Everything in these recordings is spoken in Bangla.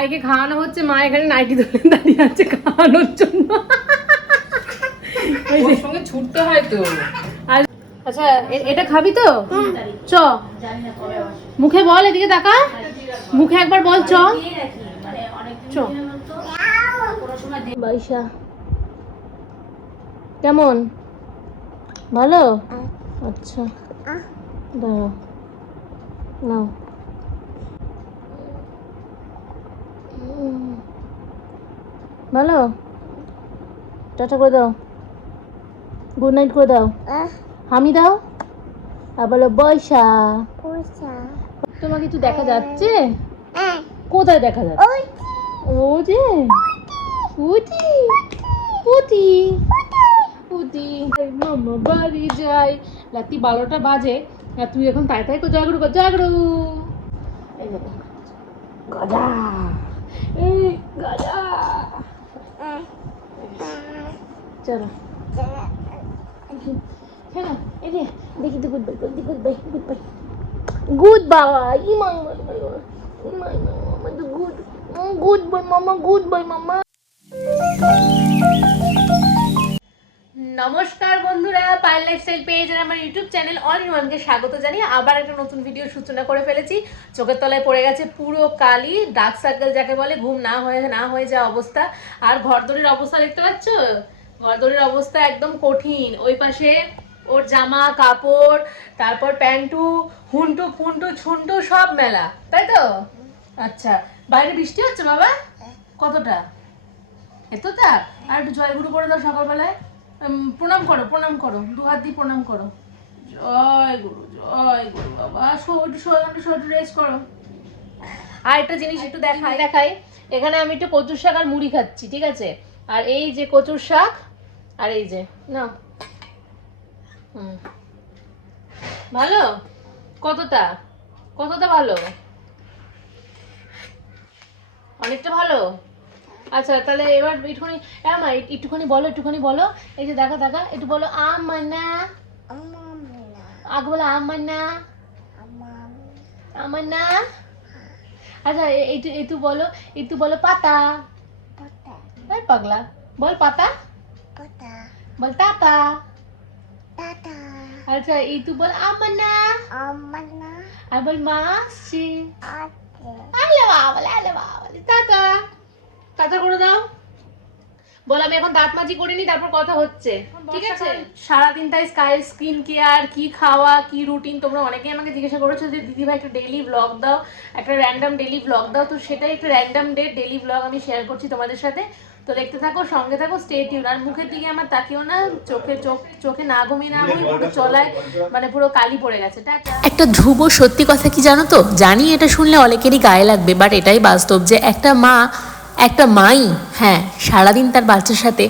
মাকে খাওয়ানো হচ্ছে মা এখানে নাইটি ধরে দাঁড়িয়ে আছে খাওয়ানোর জন্য। ওর সঙ্গে ছুটতে হয় তো। আর আচ্ছা এটা খাবি তো? চ। মুখে বল এদিকে তাকা মুখে একবার বল চ। চ। বাইশা। কেমন? ভালো? আচ্ছা। দাঁড়াও নাও। ভালো? টাটা করে দাও। গুড নাইট করে দাও। হামি দাও। আর বলো বৈশা। তোমাকে কিছু দেখা যাচ্ছে? কোথায় দেখা যাচ্ছে? ও যে। উটি উটি উটি মামা বাড়ি যাই রাত্রি বারোটা বাজে। আর তুই এখন তাই তাই করে জাগরু জাগরু। গাজা। এই গাজা চলো হ্যাঁ এই রে দেখি তো good bye goodbye goodbye goodbye ইমাই ইমাই মামা তো গুড নমস্কার বন্ধুরা পায়েল লাইফস্টাইল পেজের আমার ইউটিউব চ্যানেল অল ইন ওয়ানকে স্বাগত জানিয়ে আবার একটা নতুন ভিডিওর সূচনা করে ফেলেছি। চোখের তলায় পড়ে গেছে পুরো কালি ডার্ক সার্কেল যাকে বলে ঘুম না হয়ে না হয়ে যাওয়া অবস্থা। আর ঘরদড়ির অবস্থা দেখতে পাচ্ছ? ঘরদড়ির অবস্থা একদম কঠিন। ওই পাশে ওর জামা কাপড় তারপর প্যান্টু হুন্টু ফুন্টু ছুন্টু সব মেলা। তাই তো? আচ্ছা বাইরে বৃষ্টি হচ্ছে বাবা? কতটা? এত এতটা? আর একটু জয়গুরু করে দাও সকালবেলায়। প্রণাম করো প্রণাম করো। দু হাত দিয়ে প্রণাম করো। জয় গুরু জয় গুরু বাবা। একটু একটু শো রেস্ট করো। আর একটা জিনিস একটু দেখাই। দেখাই। এখানে আমি একটু কচুর শাক আর মুড়ি খাচ্ছি ঠিক আছে? আর এই যে কচুর শাক আর এই যে না হুম। ভালো? কতটা? কতটা ভালো? অনেকটা ভালো? আচ্ছা তাহলে এবার একটুখানি আমা একটুখানি বলো একটুখানি বলো। এই যে দেখা দেখা একটু বলো আমানা। আগে বলো আমানা। আমানা। আচ্ছা একটু একটু বলো একটু বলো পাতা। এই পাগলা বল পাতা। বল টাটা আচ্ছা একটু বল আমানা। আর বল মাসি। আলে বাবা আলে বাবা টাটা টাটা করে দাও। বল আমি এখন দাঁত মাজি করিনি তারপর কথা হচ্ছে। ঠিক আছে? সারাদিন তাই স্কাই স্কিন কেয়ার কি খাওয়া কি রুটিন? তোমরা অনেকেই আমাকে জিজ্ঞাসা করেছ যে দিদি ভাই একটা ডেইলি ব্লগ দাও একটা র্যান্ডম ডেইলি ব্লগ দাও। তো সেটাই একটা র্যান্ডম ডে ডেইলি ব্লগ আমি শেয়ার করছি তোমাদের সাথে। তো দেখতে থাকো সঙ্গে থাকো স্টে টিউন আর মুখের দিকে আমার তাকিও না চোখে চোখ চোখে না ঘুমিয়ে না ঘুমিয়ে পুরো চলায় মানে পুরো। কালি পড়ে গেছে। টাটা। একটা ধ্রুব সত্যি কথা কি জানো তো? জানি এটা শুনলে অনেকেরই গায়ে লাগবে বাট এটাই বাস্তব যে একটা মা একটা মাই হ্যাঁ সারাদিন তার বাচ্চার সাথে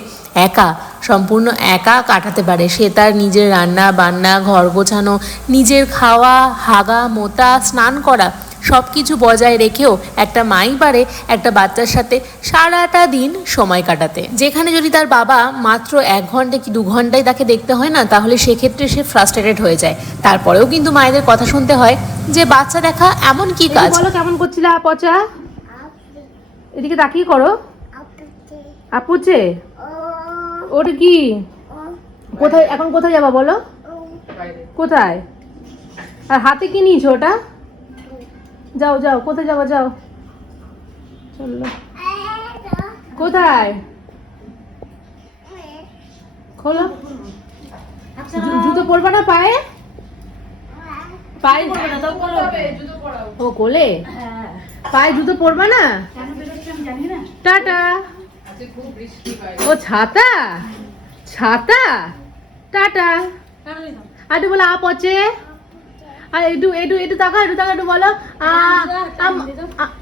একা সম্পূর্ণ একা কাটাতে পারে। সে তার নিজের রান্না বান্না ঘর গোছানো নিজের খাওয়া হাগা মোতা স্নান করা সব কিছু বজায় রেখেও একটা মাই পারে একটা বাচ্চার সাথে সারাটা দিন সময় কাটাতে। যেখানে যদি তার বাবা মাত্র এক ঘণ্টা কি দু ঘন্টায় তাকে দেখতে হয় না তাহলে সেক্ষেত্রে সে ফ্রাস্ট্রেটেড হয়ে যায়। তারপরেও কিন্তু মায়েদের কথা শুনতে হয় যে বাচ্চা দেখা এমন কি কাজ? বলো কেমন করছিলে পচা? এদিকে তাকিয়ে করো। আপুচে ওটা কি? কোথায় এখন কোথায় যাবা বলো? কোথায়? আর হাতে কি নিয়েছো ওটা? যাও যাও কোথায় যাব যাও। চলল কোথায়? খোলো। জুতো পরবে না পায়ে? পায়ে জুতো পরাও। ও কোলে? পায়ে জুতো পরবে না? টাটা। ও ছাতা? ছাতা? টাটা। আর একটু বলো আপ আছে আর একটু একটু একটু তাকা একটু তাকা একটু বলো।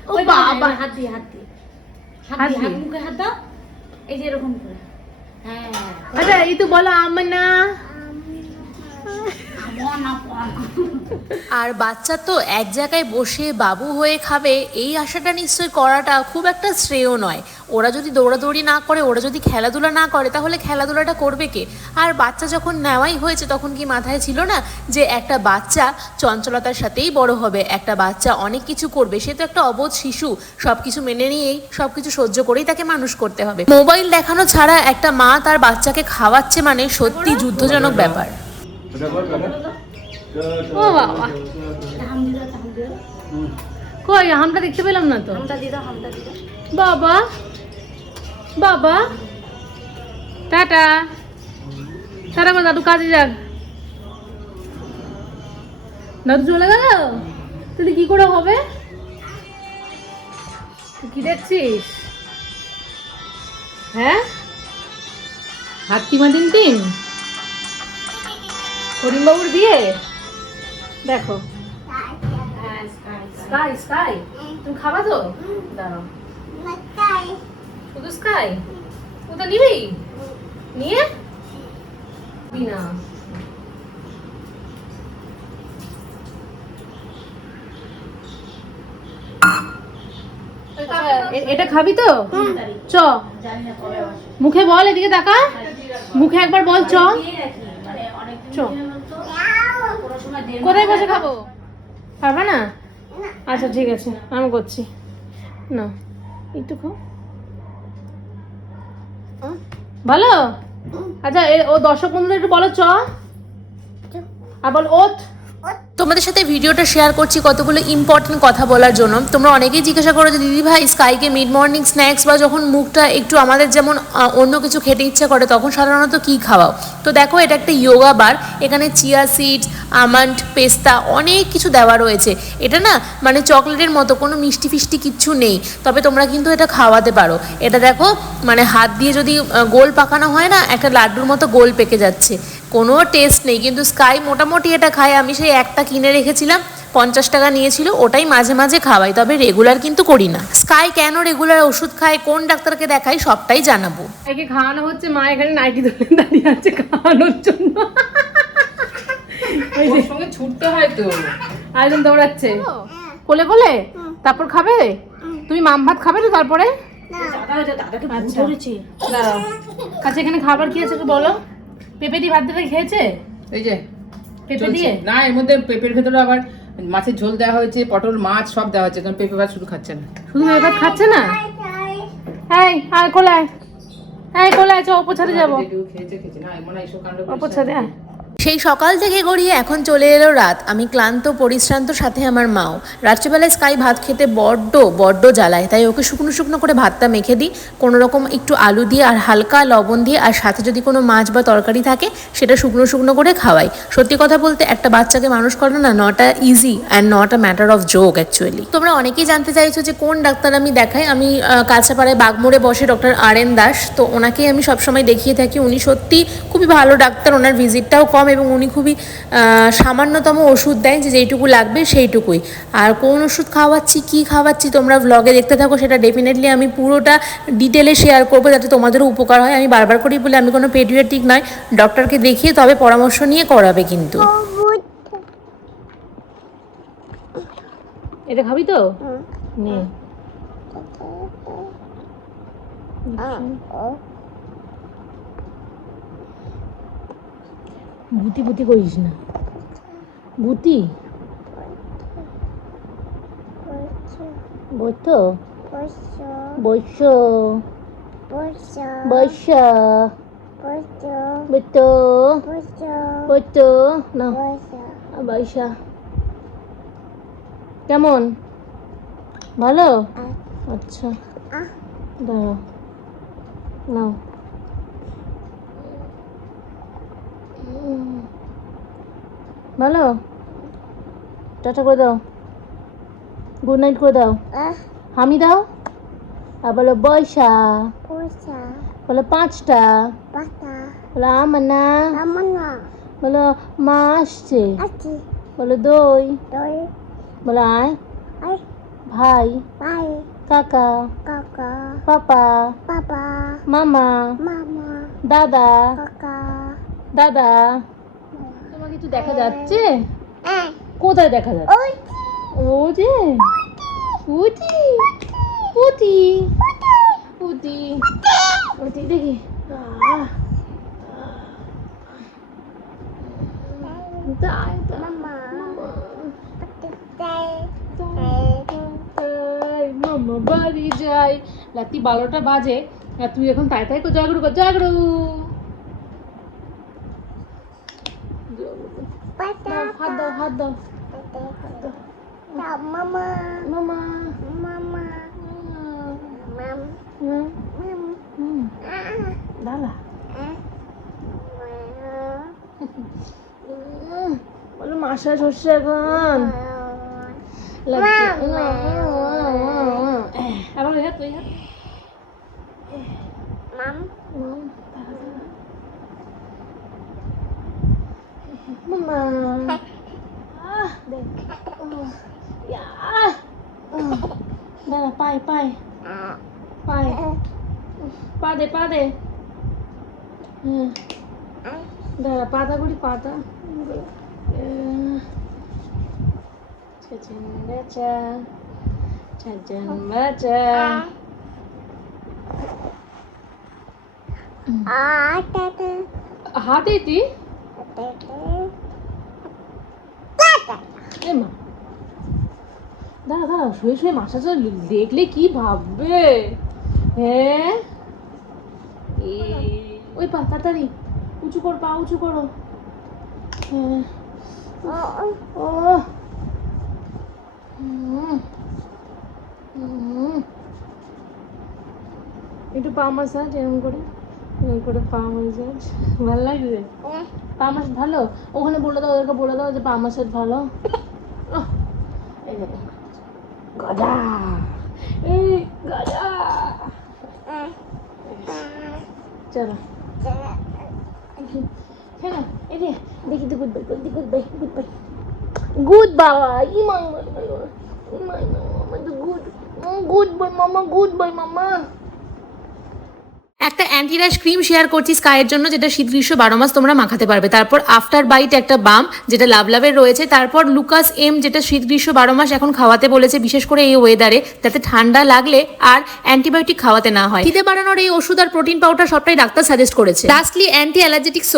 ও বাবা। হাত দিয়ে হাত দিয়ে হাত হাত দিয়ে হাত মুখে হাত দাও। এই যে এরকম করে। হ্যাঁ। আচ্ছা একটু বলো আমনা আর বাচ্চা তো এক জায়গায় বসে বাবু হয়ে খাবে, এই আশাটা নিশ্চয়ই করাটা খুব একটা শ্রেয় নয়। ওরা যদি দৌড়াদৌড়ি না করে, ওরা যদি খেলাধুলা না করে, তাহলে খেলাধুলাটা করবে কে? আর বাচ্চা যখন নেওয়াই হয়েছে, তখন কি মাথায় ছিল না যে একটা বাচ্চা চঞ্চলতার সাথেই বড় হবে? একটা বাচ্চা অনেক কিছু করবে, সে তো একটা অবোধ শিশু। সব কিছু মেনে নিয়েই সব কিছু সহ্য করেই তাকে মানুষ করতে হবে। মোবাইল দেখানো ছাড়া একটা মা তার বাচ্চাকে খাওয়াচ্ছে মানে সত্যি যুদ্ধজনক ব্যাপার। ও বাবা। কই আমটা দেখতে পেলাম না তো? হামটা দিদা হামটা দিদা। বাবা বাবা। টাটা। টাটা করে দাদু কাজে যাক। দাদু চলে গেল? তাহলে কি করে হবে? তুই কি দেখছিস? হ্যাঁ? হাতিমা টিম টিম হরিমবাবুর বিয়ে? দেখো। স্কাই স্কাই তুমি খাবা তো? দাঁড়াও। শুধু স্কাই ওটা নিবি? নিয়ে? বিনা এটা খাবি তো? চ। মুখে বল এদিকে তাকা মুখে একবার বল চ। চ। কোথায় বসে খাব? পারবা না? আচ্ছা ঠিক আছে আমি করছি। না একটু খাও। ভালো? আচ্ছা ও দর্শক বন্ধুদের একটু বলো চ। আর বল ওত তোমাদের সাথে ভিডিওটা শেয়ার করছি কতগুলো ইম্পর্টেন্ট কথা বলার জন্য। তোমরা অনেকেই জিজ্ঞাসা করো যে, দিদি ভাই, স্কাইকে মিড মর্নিং স্ন্যাক্স বা যখন মুখটা একটু আমাদের যেমন অন্য কিছু খেতে ইচ্ছা করে, তখন সাধারণত কি খাওয়াও? তো দেখো, এটা একটা ইয়োগা বার এখানে চিয়া সিডস আমন্ড পেস্তা অনেক কিছু দেওয়া রয়েছে। এটা না মানে চকলেটের মতো, কোনো মিষ্টি ফিষ্টি কিচ্ছু নেই, তবে তোমরা কিন্তু এটা খাওয়াতে পারো। এটা দেখো মানে হাত দিয়ে যদি গোল পাকানো হয় না, একটা লাড্ডুর মতো গোল পেকে যাচ্ছে। কোনো টেস্ট নেই কিন্তু স্কাই মোটামুটি এটা খায়। আমি সেই একটা কিনে রেখেছিলাম পঞ্চাশ টাকা নিয়েছিল ওটাই মাঝে মাঝে খাওয়াই তবে রেগুলার কিন্তু করি না। স্কাই কেন রেগুলার ওষুধ খায় কোন ডাক্তারকে দেখাই সবটাই জানাব। একে খাওয়ানো হচ্ছে মা এখানে নাইটি ধরে দাঁড়িয়ে আছে খাওয়ানোর জন্য। ওর সঙ্গে ছুটতে হয় তো। আরেকজন দৌড়াচ্ছে। কোলে কোলে? তারপর খাবে? তুমি মাম ভাত খাবে তো তারপরে? দাদা দাদাকে ভুল আচ্ছা। ধরেছে আচ্ছা এখানে খাবার কি আছে একটু বলো? পেঁপে দিয়ে ভাত খেয়েছে? এই যে পেঁপে দিয়ে? না এর মধ্যে পেঁপের ভেতরে আবার মাছের ঝোল দেওয়া হয়েছে পটল মাছ সব দেওয়া হয়েছে কারণ পেঁপে ভাত শুধু খাচ্ছে না। শুধু পেঁপে ভাত খাচ্ছে না? এই আর কোলায়। হ্যাঁ এই কোলে আয় চ অপছাদে ছাদে যাব। খেয়েছে খেয়েছে। না মনে হয় কাণ্ড অপছাদে সেই সকাল থেকে গড়িয়ে এখন চলে এলো রাত। আমি ক্লান্ত, পরিশ্রান্ত সাথে আমার মাও। রাত্রিবেলায় স্কাই ভাত খেতে বড্ড বড্ড জ্বালায়। তাই ওকে শুকনো শুকনো করে ভাতটা মেখে দিই। কোনো রকম একটু আলু দিয়ে আর হালকা লবণ দিয়ে আর সাথে যদি কোনো মাছ বা তরকারি থাকে, সেটা শুকনো শুকনো করে খাওয়াই। সত্যি কথা বলতে একটা বাচ্চাকে মানুষ করা না not easy and not a matter of joke actually তোমরা অনেকেই জানতে চাইছো যে কোন ডাক্তার আমি দেখাই? আমি কাছাপাড়ায় বাগমোড়ে বসে ডক্টর আর এন দাস। তো ওনাকেই আমি সবসময় দেখিয়ে থাকি। উনি সত্যি খুবই ভালো ডাক্তার। ওনার ভিজিটটাও কম এবং উনি খুবই সামান্যতম ওষুধ দেন যে যেইটুকু লাগবে সেইটুকুই। আর কোন ওষুধ খাওয়াচ্ছি কি খাওয়াচ্ছি তোমরা ভ্লগে দেখতে থাকো সেটা ডেফিনেটলি আমি পুরোটা ডিটেলে শেয়ার করব যাতে তোমাদেরও উপকার হয়। আমি বারবার করেই বলে আমি কোনো পেডিয়াট্রিক নয় ডক্টরকে দেখিয়ে তবে পরামর্শ নিয়ে করাবে কিন্তু। এটা খাবি তো? নে। ভূতি ভূতি করিস না। ভূতি বইতো বৈশ্য। বৈশ্য। বইতো না। বৈশা। কেমন? ভালো? আচ্ছা। দাঁড়াও নাও। ভালো? টাটা করে দাও। গুড নাইট করে দাও। হামি দাও। আর বলো বৈশা। বলো পাঁচটা। বলো আমানা। বলো মা আসছে। বলো দই। বলো আয়। ভাই। কাকা। পাপা। মামা। দাদা। দাদা। কিছু দেখা যাচ্ছে। কোথায় দেখা যাচ্ছে? ও যে। উটি উটি উটি উটি দেখি। তাই মামা বাড়ি যাই রাত্রি বারোটা বাজে। আর তুই এখন তাই তাই কর জাগরু কর জাগরু। দাও, হাত দাও হাত দাও Mama, মামা mama, mam, হুম mam, হুম ah, দাদা ah, উম, বলো মাসা শস্য এখন লাগছে আবার ওই হাত ওই হাত mam, হুম, দাঁড়া, দাঁড়া। মামা আহ দেখ আহ, ইয়া, আহ, দাঁড়া পায় পায় ah, পায় পা দে পা দে হ্যাঁ ah, দাঁড়া পাতা করি পাতা ছাচন বাচা ছাচন বাচা ah, tata, হাতে দি tata, এ মা। দাঁড়া দাঁড়া, শুয়ে শুয়ে মাসা দেখলে কি ভাববে? হ্যাঁ ওই পা, তাড়াতাড়ি, উঁচু কর, পা উঁচু করো। হ্যাঁ ও। একটু পা মাসাজ এরকম করে। এরকম করে পা মাসাজ ভালো eh, পা মাসাজ ভালো ওখানে বলে দাও ওদেরকে বলে দাও যে পা মাসাজ ভালো আহ, এই এই ah, চলো হ্যাঁ এই দেখি তো good bye goodbye goodbye goodbye মাই মাই তো গুড গুড বাই মামা গুড বাই মামা একটা অ্যান্টি র্যাশ ক্রিম শেয়ার করছি স্কাইয়ের জন্য, যেটা শীত গ্রীষ্ম বারো মাস তোমরা মাখাতে পারবে। তারপর আফটার বাইট একটা বাম যেটা লাভ লাভের রয়েছে। তারপর লুকাস এম যেটা শীত গ্রীষ্ম বারো মাস এখন খাওয়াতে বলেছে, বিশেষ করে এই ওয়েদারে যাতে ঠান্ডা লাগলে আর অ্যান্টিবায়োটিক খাওয়াতে না হয়। খিদে বাড়ানোর এই ওষুধ আর প্রোটিন পাউডার সবটাই ডাক্তার সাজেস্ট করেছে। Lastly anti allergetic soap